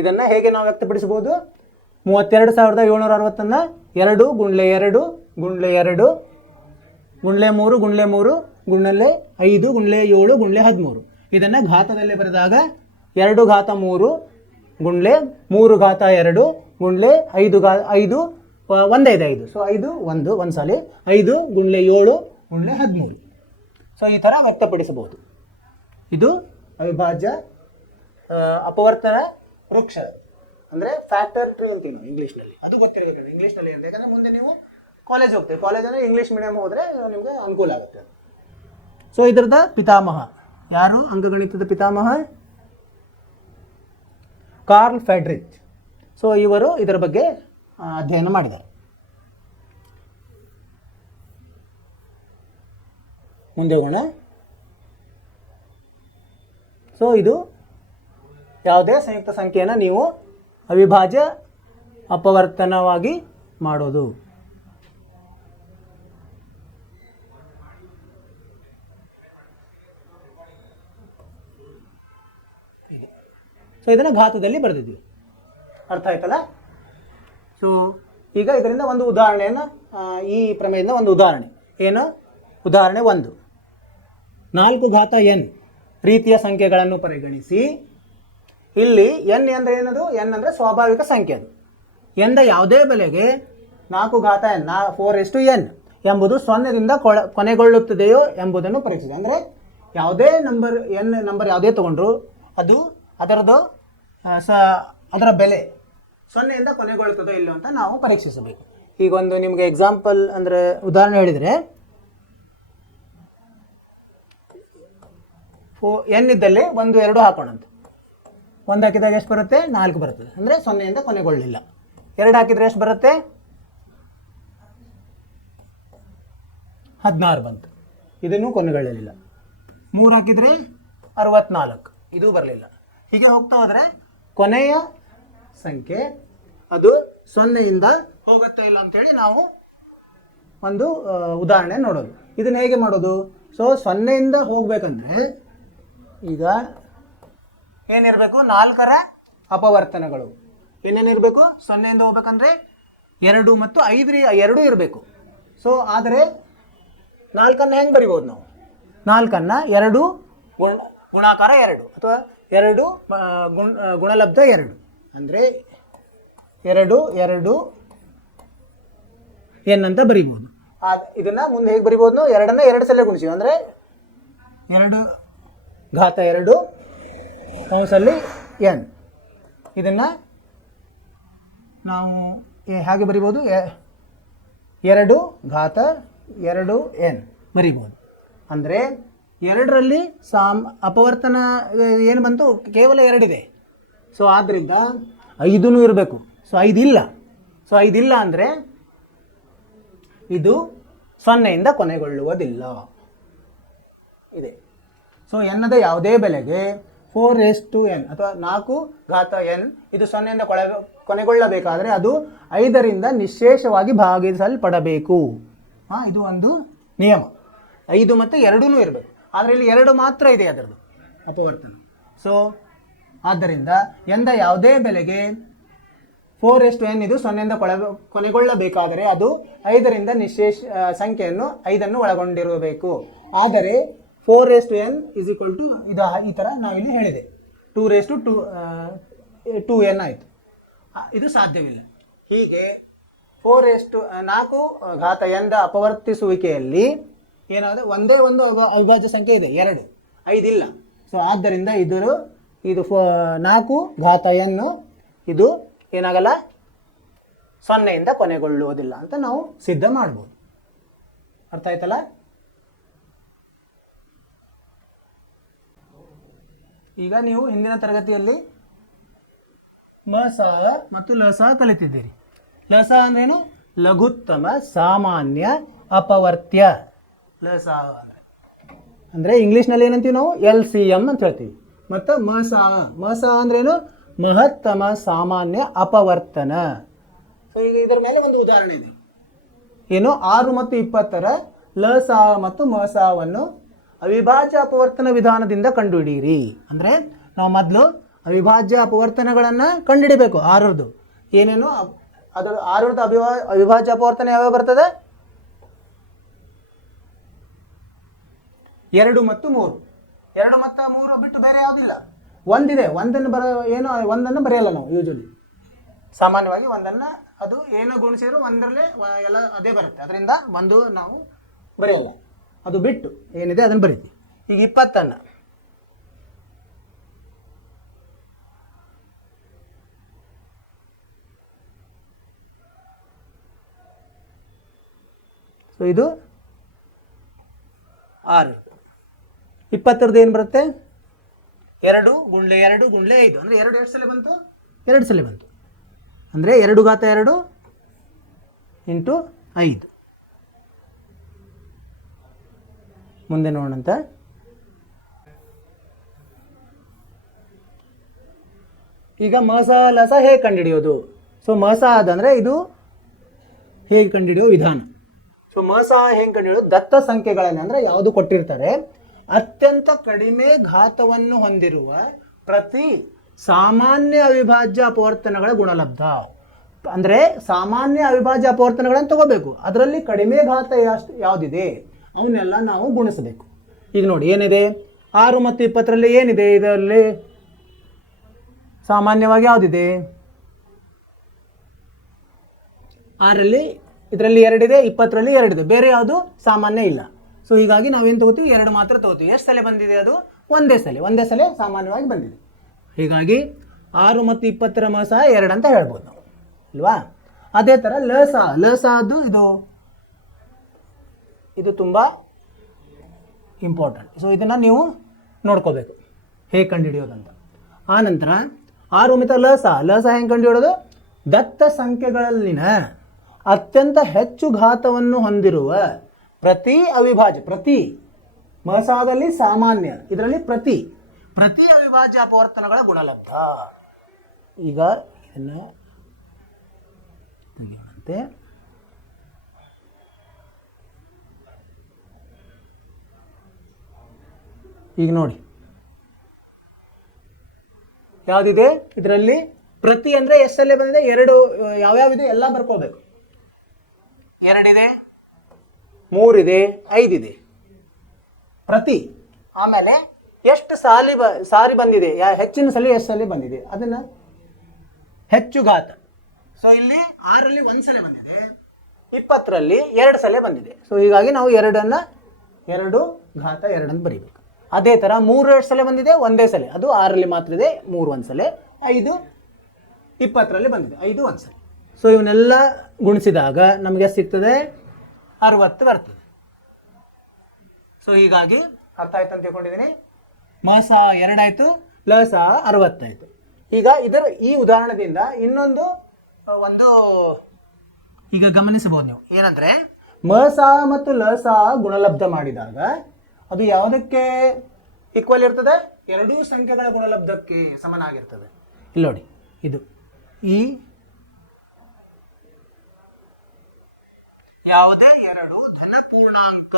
ಇದನ್ನು ಹೇಗೆ ನಾವು ವ್ಯಕ್ತಪಡಿಸಬಹುದು? 32,760 2 ಗುಣ್ಲೆ 2 ಗುಣ್ಲೆ 2 ಗುಣ್ಲೆ 3 ಗುಣ್ಲೆ 3 ಗುಣ್ಲೆ 5 ಗುಣ್ಲೆ 7 ಗುಣ್ಲೆ 13. ಇದನ್ನು ಘಾತದಲ್ಲಿ ಬರೆದಾಗ 2 ಘಾತ 3 ಗುಣ್ಲೆ 3 ಘಾತ 2 ಗುಣ್ಲೆ 5 1 5. ಸೊ 5 ಒಂದು ಸಾಲಿ 5 ಗುಣ್ಲೆ 7 ಗುಣ್ಲೆ 13. ಸೊ ಈ ಥರ ವ್ಯಕ್ತಪಡಿಸಬಹುದು. ಇದು ಅವಿಭಾಜ್ಯ ಅಪವರ್ತನ ವೃಕ್ಷ, ಅಂದರೆ ಫ್ಯಾಕ್ಟರ್ ಟ್ರೀ ಅಂತೀವಿ ನಾವು ಇಂಗ್ಲೀಷ್ನಲ್ಲಿ. ಅದು ಗೊತ್ತಿರಬೇಕು ಇಂಗ್ಲೀಷ್ನಲ್ಲಿ ಅಂತ, ಯಾಕಂದರೆ ಮುಂದೆ ನೀವು ಕಾಲೇಜ್ ಹೋಗ್ತೀವಿ. ಕಾಲೇಜ್ ಅಂದರೆ ಇಂಗ್ಲೀಷ್ ಮೀಡಿಯಮ್ ಹೋದರೆ ನಿಮಗೆ ಅನುಕೂಲ ಆಗುತ್ತೆ. ಸೊ ಇದರದ ಪಿತಾಮಹ ಯಾರು? ಅಂಕಗಣಿತದ ಪಿತಾಮಹ ಕಾರ್ಲ್ ಫ್ರೆಡ್ರಿಕ್. ಸೊ ಇವರು ಇದರ ಬಗ್ಗೆ ಅಧ್ಯಯನ ಮಾಡಿದ್ದಾರೆ. ಮುಂದೆ ಹೋಗೋಣ. ಸೊ ಇದು ಯಾವುದೇ ಸಂಯುಕ್ತ ಸಂಖ್ಯೆಯನ್ನು ನೀವು ಅವಿಭಾಜ್ಯ ಅಪವರ್ತನವಾಗಿ ಮಾಡೋದು. ಸೊ ಇದನ್ನು ಘಾತದಲ್ಲಿ ಬರೆದಿದ್ವಿ, ಅರ್ಥ ಆಯ್ತಲ್ಲ? ಸೊ ಈಗ ಇದರಿಂದ ಒಂದು ಉದಾಹರಣೆಯನ್ನು, ಈ ಪ್ರಮೇಯದಿಂದ ಒಂದು ಉದಾಹರಣೆ ಏನು? ಉದಾಹರಣೆ 1. 4 ಘಾತ n ರೀತಿಯ ಸಂಖ್ಯೆಗಳನ್ನು ಪರಿಗಣಿಸಿ. ಇಲ್ಲಿ n ಅಂದರೆ ಏನದು? n ಅಂದರೆ ಸ್ವಾಭಾವಿಕ ಸಂಖ್ಯೆ. ಅದು ಎಂದ ಯಾವುದೇ ಬೆಲೆಗೆ 4 ಘಾತ n 4n ಎಂಬುದು 0ದಿಂದ ಕೊನೆಗೊಳ್ಳುತ್ತದೆಯೋ ಎಂಬುದನ್ನು ಪರೀಕ್ಷಿಸಿ. ಅಂದರೆ ಯಾವುದೇ ನಂಬರ್ ನಂಬರ್ ಯಾವುದೇ ತಗೊಂಡ್ರು ಅದು ಅದರ ಬೆಲೆ 0ಯಿಂದ ಕೊನೆಗೊಳ್ಳುತ್ತದೋ ಇಲ್ಲೋ ಅಂತ ನಾವು ಪರೀಕ್ಷಿಸಬೇಕು. ಈಗ ಒಂದು ನಿಮಗೆ ಎಕ್ಸಾಂಪಲ್ ಅಂದರೆ ಉದಾಹರಣೆ ಹೇಳಿದರೆ, n ಇದ್ದಲ್ಲಿ 1 2 ಹಾಕೋಣಂತ. 1 ಹಾಕಿದಾಗ ಎಷ್ಟು ಬರುತ್ತೆ? 4 ಬರುತ್ತದೆ, ಅಂದರೆ 0ಯಿಂದ ಕೊನೆಗೊಳ್ಳಿಲ್ಲ. 2 ಹಾಕಿದರೆ ಎಷ್ಟು ಬರುತ್ತೆ? 16 ಬಂತು, ಇದನ್ನು ಕೊನೆಗೊಳ್ಳಲಿಲ್ಲ. 3 ಹಾಕಿದರೆ 64, ಇದು ಬರಲಿಲ್ಲ. ಹೀಗೆ ಹೋಗ್ತಾ ಹೋದರೆ ಕೊನೆಯ ಸಂಖ್ಯೆ ಅದು 0ಯಿಂದ ಹೋಗುತ್ತಾ ಇಲ್ಲ ಅಂತೇಳಿ ನಾವು ಒಂದು ಉದಾಹರಣೆ ನೋಡೋದು. ಇದನ್ನು ಹೇಗೆ ಮಾಡೋದು? ಸೊ 0ಯಿಂದ ಹೋಗ್ಬೇಕಂದ್ರೆ ಈಗ ಏನಿರಬೇಕು? 4ರ ಅಪವರ್ತನಗಳು ಏನೇನಿರಬೇಕು? 0ಯಿಂದ ಹೋಗ್ಬೇಕಂದ್ರೆ 2 ಮತ್ತು 5 ಎರಡೂ ಇರಬೇಕು. ಸೊ ಆದರೆ 4ಅನ್ನು ಹೆಂಗೆ ಬರಿಬೋದು ನಾವು? 4ಅನ್ನು 2 ಗುಣಾಕಾರ 2 ಅಥವಾ 2 ಗುಣಲಬ್ಧ 2 ಅಂದರೆ 2 2 n ಅಂತ ಬರಿಬೋದು. ಇದನ್ನು ಮುಂದೆ ಹೇಗೆ ಬರಿಬೋದು? 2ಅನ್ನು 2 ಸಲ ಗುಣಿಸಿ, ಅಂದರೆ 2 ಘಾತ 2 ಕೌಂಸಲ್ಲಿ n. ಇದನ್ನು ನಾವು ಹಾಗೆ ಬರಿಬೋದು, 2 ಘಾತ 2 n ಬರಿಬೋದು. ಅಂದರೆ 2ರಲ್ಲಿ ಅಪವರ್ತನ ಏನು ಬಂತು? ಕೇವಲ 2 ಇದೆ. ಸೊ ಆದ್ದರಿಂದ 5 ಇರಬೇಕು. ಸೊ 5 ಇಲ್ಲ. ಸೊ 5 ಇಲ್ಲ ಅಂದರೆ ಇದು 0ಯಿಂದ ಕೊನೆಗೊಳ್ಳುವುದಿಲ್ಲ ಇದೆ. ಸೊ ಎನ್ನದ ಯಾವುದೇ ಬೆಲೆಗೆ 4n ಅಥವಾ 4 ಘಾತ n ಇದು 0ಯಿಂದ ಕೊನೆಗೊಳ್ಳಬೇಕಾದರೆ ಅದು 5ರಿಂದ ನಿಶ್ಶೇಷವಾಗಿ ಭಾಗಿಸಲ್ಪಡಬೇಕು. ಇದು ಒಂದು ನಿಯಮ. 5 ಮತ್ತು 2 ಇರಬೇಕು. ಆದರೆ ಇಲ್ಲಿ 2 ಮಾತ್ರ ಇದೆ ಅದರದ್ದು ಅಪವರ್ತನ. ಸೊ ಆದ್ದರಿಂದ ಎಂದ ಯಾವುದೇ ಬೆಲೆಗೆ 4n ಇದು 0ಯಿಂದ ಕೊನೆಗೊಳ್ಳಬೇಕಾದರೆ ಅದು 5ರಿಂದ ನಿಶ್ಶೇಷ ಸಂಖ್ಯೆಯನ್ನು 5ಅನ್ನು ಒಳಗೊಂಡಿರಬೇಕು. ಆದರೆ 4n ಇಸ್ ಈಕ್ವಲ್ ಟು ಇದು ಈ ಥರ ನಾವಿಲ್ಲಿ ಹೇಳಿದೆ, 2n ಆಯಿತು. ಇದು ಸಾಧ್ಯವಿಲ್ಲ. ಹೀಗೆ 4 ಘಾತ n ಅಪವರ್ತಿಸುವಿಕೆಯಲ್ಲಿ ಏನಾದರೆ ಒಂದೇ ಒಂದು ಅವಿಭಾಜ್ಯ ಸಂಖ್ಯೆ ಇದೆ 2, 5 ಇಲ್ಲ. ಸೊ ಆದ್ದರಿಂದ ಇದು 4 ಘಾತ n ಇದು ಏನಾಗಲ್ಲ, 0ಯಿಂದ ಕೊನೆಗೊಳ್ಳುವುದಿಲ್ಲ ಅಂತ ನಾವು ಸಿದ್ಧ ಮಾಡ್ಬೋದು. ಅರ್ಥ ಆಯ್ತಲ್ಲ? ಈಗ ನೀವು ಹಿಂದಿನ ತರಗತಿಯಲ್ಲಿ ಮಸ ಮತ್ತು ಲಸ ಕಲಿತಿದ್ದೀರಿ. ಲಸ ಅಂದ್ರೇನು? ಲಘುತ್ತಮ ಸಾಮಾನ್ಯ ಅಪವರ್ತ್ಯ. ಲಸ ಅಂದರೆ ಇಂಗ್ಲೀಷ್ನಲ್ಲಿ ಏನಂತೀವಿ ನಾವು? LCM ಅಂತ ಹೇಳ್ತೀವಿ. ಮತ್ತು ಮಸ ಅಂದ್ರೇನು? ಮಹತ್ತಮ ಸಾಮಾನ್ಯ ಅಪವರ್ತನ. ಸೊ ಈಗ ಇದರ ಮೇಲೆ ಒಂದು ಉದಾಹರಣೆ ಇದೆ. ಏನು? 6 ಮತ್ತು 20ರ ಲಸ ಮತ್ತು ಮಸವನ್ನು ಅವಿಭಾಜ್ಯ ಅಪವರ್ತನ ವಿಧಾನದಿಂದ ಕಂಡುಹಿಡಿಯಿರಿ. ಅಂದರೆ ನಾವು ಮೊದಲು ಅವಿಭಾಜ್ಯ ಅಪವರ್ತನಗಳನ್ನು ಕಂಡುಹಿಡಿಬೇಕು. 6ರದ್ದು ಏನೇನು ಅದರ 6ರದ್ದು ಅವಿಭಾಜ್ಯ ಅಪವರ್ತನ ಯಾವ್ಯಾವ ಬರ್ತದೆ? 2 ಮತ್ತು 3. 2 ಮತ್ತು 3 ಬಿಟ್ಟು ಬೇರೆ ಯಾವುದಿಲ್ಲ. ಒಂದಿದೆ, ಒಂದನ್ನು ಬರೆಯಲ್ಲ ನಾವು ಯೂಶಲಿ. ಸಾಮಾನ್ಯವಾಗಿ ಒಂದನ್ನು ಅದು ಏನು ಗುಣಿಸಿದ್ರು ಒಂದರಲ್ಲೇ ಎಲ್ಲ ಅದೇ ಬರುತ್ತೆ. ಅದರಿಂದ ಒಂದು ನಾವು ಬರೆಯಲ್ಲ. ಅದು ಬಿಟ್ಟು ಏನಿದೆ ಅದನ್ನು ಬರೀತೀವಿ. ಈಗ 20 ಸೊ ಇದು 6. 20ರದ್ದು ಏನು ಬರುತ್ತೆ? 2 ಗುಂಡ್ಲೆ 2 ಗುಂಡ್ಲೆ 5 ಅಂದರೆ 2 ಎಷ್ಟು ಸಲ ಬಂತು? 2 ಸಲ ಬಂತು. ಅಂದರೆ 2 ಘಾತ 2 ಇಂಟು 5. ಮುಂದೆ ನೋಡೋಣಂತ. ಈಗ ಮಸ ಲಸ ಹೇಗೆ ಕಂಡುಹಿಡಿಯೋದು? ಸೊ ಮಸ ಅದಂದರೆ ಇದು ಹೇಗೆ ಕಂಡುಹಿಡಿಯೋ ವಿಧಾನ. ಸೊ ಮಸ ಹೇಗೆ ಕಂಡುಹಿಡಿಯೋದು? ದತ್ತ ಸಂಖ್ಯೆಗಳನ್ನು ಅಂದರೆ ಯಾವುದು ಕೊಟ್ಟಿರ್ತಾರೆ ಅತ್ಯಂತ ಕಡಿಮೆ ಘಾತವನ್ನು ಹೊಂದಿರುವ ಪ್ರತಿ ಸಾಮಾನ್ಯ ಅವಿಭಾಜ್ಯ ಅಪವರ್ತನಗಳ ಗುಣಲಬ್ಧ. ಅಂದರೆ ಸಾಮಾನ್ಯ ಅವಿಭಾಜ್ಯ ಅಪವರ್ತನಗಳನ್ನು ತಗೋಬೇಕು. ಅದರಲ್ಲಿ ಕಡಿಮೆ ಘಾತ ಯಾವುದಿದೆ ಅವನ್ನೆಲ್ಲ ನಾವು ಗುಣಿಸಬೇಕು. ಈಗ ನೋಡಿ ಏನಿದೆ? 6 ಮತ್ತು 20ರಲ್ಲಿ ಏನಿದೆ? ಇದರಲ್ಲಿ ಸಾಮಾನ್ಯವಾಗಿ ಯಾವುದಿದೆ? 6ರಲ್ಲಿ ಇದರಲ್ಲಿ 2 ಇದೆ, 20ರಲ್ಲಿ 2 ಇದೆ. ಬೇರೆ ಯಾವುದು ಸಾಮಾನ್ಯ ಇಲ್ಲ. ಸೊ ಹೀಗಾಗಿ ನಾವೇನು ತಗೋತೀವಿ? 2 ಮಾತ್ರ ತಗೋತೀವಿ. ಎಷ್ಟು ಸಲ ಬಂದಿದೆ? ಅದು ಒಂದೇ ಸಲ ಸಾಮಾನ್ಯವಾಗಿ ಬಂದಿದೆ. ಹೀಗಾಗಿ 6 ಮತ್ತು 20ರ ಮಸ 2 ಅಂತ ಹೇಳ್ಬೋದು ನಾವು, ಅಲ್ವಾ? ಅದೇ ಥರ ಲಸ ಅದು ಇದು ತುಂಬ ಇಂಪಾರ್ಟೆಂಟ್. ಸೊ ಇದನ್ನು ನೀವು ನೋಡ್ಕೋಬೇಕು ಹೇಗೆ ಕಂಡುಹಿಡಿಯೋದಂತ. ಆನಂತರ 6 ಮತ್ತು ಲಸ ಹೆಂಗೆ ಕಂಡುಹಿಡಿಯೋದು? ದತ್ತ ಸಂಖ್ಯೆಗಳಲ್ಲಿನ ಅತ್ಯಂತ ಹೆಚ್ಚು ಘಾತವನ್ನು ಹೊಂದಿರುವ ಪ್ರತಿ ಮಸಾದಲ್ಲಿ ಸಾಮಾನ್ಯ, ಇದರಲ್ಲಿ ಪ್ರತಿ ಅವಿಭಾಜ್ಯ ಅಪವರ್ತನಗಳ ಗುಣಲಬ್ಧ. ಈಗ ಇದನ್ನು ತೆಗೆಯುವಂತೆ. ಈಗ ನೋಡಿ ಯಾವುದಿದೆ ಇದರಲ್ಲಿ? ಪ್ರತಿ ಅಂದರೆ ಎಷ್ಟಲ್ಲೇ ಬಂದಿದೆ? 2 ಯಾವ್ಯಾವಿದೆ ಎಲ್ಲ ಬರ್ಕೋಬೇಕು. 2 ಇದೆ, 3 ಇದೆ, 5 ಇದೆ ಪ್ರತಿ. ಆಮೇಲೆ ಎಷ್ಟು ಸಾರಿ ಬಂದಿದೆ, ಹೆಚ್ಚಿನ ಸಲ ಎಷ್ಟು ಸಲ ಬಂದಿದೆ ಅದನ್ನು ಹೆಚ್ಚು ಘಾತ. ಸೊ ಇಲ್ಲಿ 6ರಲ್ಲಿ 1 ಸಲ ಬಂದಿದೆ, 20ರಲ್ಲಿ 2 ಸಲ ಬಂದಿದೆ. ಸೊ ಹೀಗಾಗಿ ನಾವು 2 ಘಾತ 2 ಬರೀಬೇಕು. ಅದೇ ಥರ 3 ಎಷ್ಟು ಸಲ ಬಂದಿದೆ? ಒಂದೇ ಸಲ, ಅದು 6ರಲ್ಲಿ ಮಾತ್ರ ಇದೆ. 3 1 ಸಲ, 5 20ರಲ್ಲಿ ಬಂದಿದೆ, 5 1 ಸಲ. ಸೊ ಇವನ್ನೆಲ್ಲ ಗುಣಿಸಿದಾಗ ನಮಗೆ ಸಿಗ್ತದೆ 60 ಬರ್ತದೆ. ಸೊ ಹೀಗಾಗಿ ಅರ್ಥ ಆಯ್ತು ಅಂತ ತಿಳ್ಕೊಂಡಿದ್ದೀನಿ. ಮಸ 2 ಆಯಿತು, ಲಸ 60 ಆಯಿತು. ಈಗ ಈ ಉದಾಹರಣೆಯಿಂದ ಇನ್ನೊಂದು ಈಗ ಗಮನಿಸಬಹುದು ನೀವು. ಏನಂದರೆ ಮಸ ಮತ್ತು ಲಸ ಗುಣಲಬ್ಧ ಮಾಡಿದಾಗ ಅದು ಯಾವುದಕ್ಕೆ ಈಕ್ವಲ್ ಇರ್ತದೆ? 2 ಸಂಖ್ಯೆಗಳ ಗುಣಲಬ್ಧಕ್ಕೆ ಸಮನಾಗಿರ್ತದೆ. ಇಲ್ಲಿ ನೋಡಿ, ಇದು ಈ ಯಾವುದೇ 2 ಧನ ಪೂರ್ಣಾಂಕ